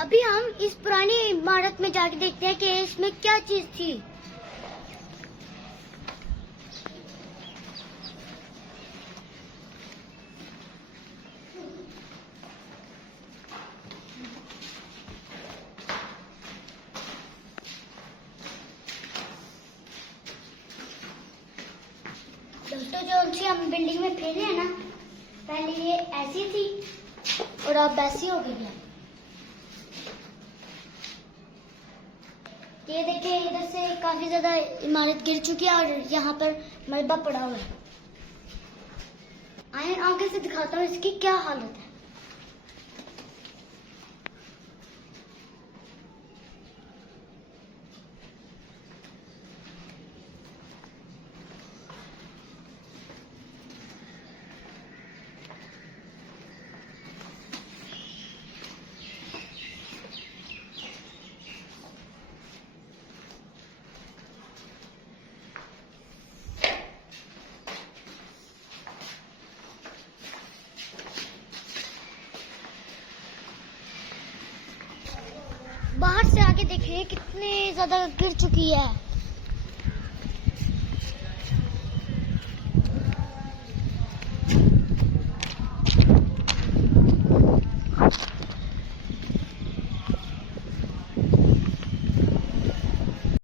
अभी हम इस पुरानी इमारत में जाके देखते हैं कि इसमें क्या चीज थी। दोस्तों, जो हम बिल्डिंग में फैले हैं ना, पहले ये ऐसी थी और अब ऐसी हो गई है। ये देखिए, इधर से काफी ज्यादा इमारत गिर चुकी है और यहाँ पर मलबा पड़ा हुआ है। आइए आगे से दिखाता हूँ इसकी क्या हालत है। बाहर से आके देखिए कितनी ज्यादा गिर चुकी है।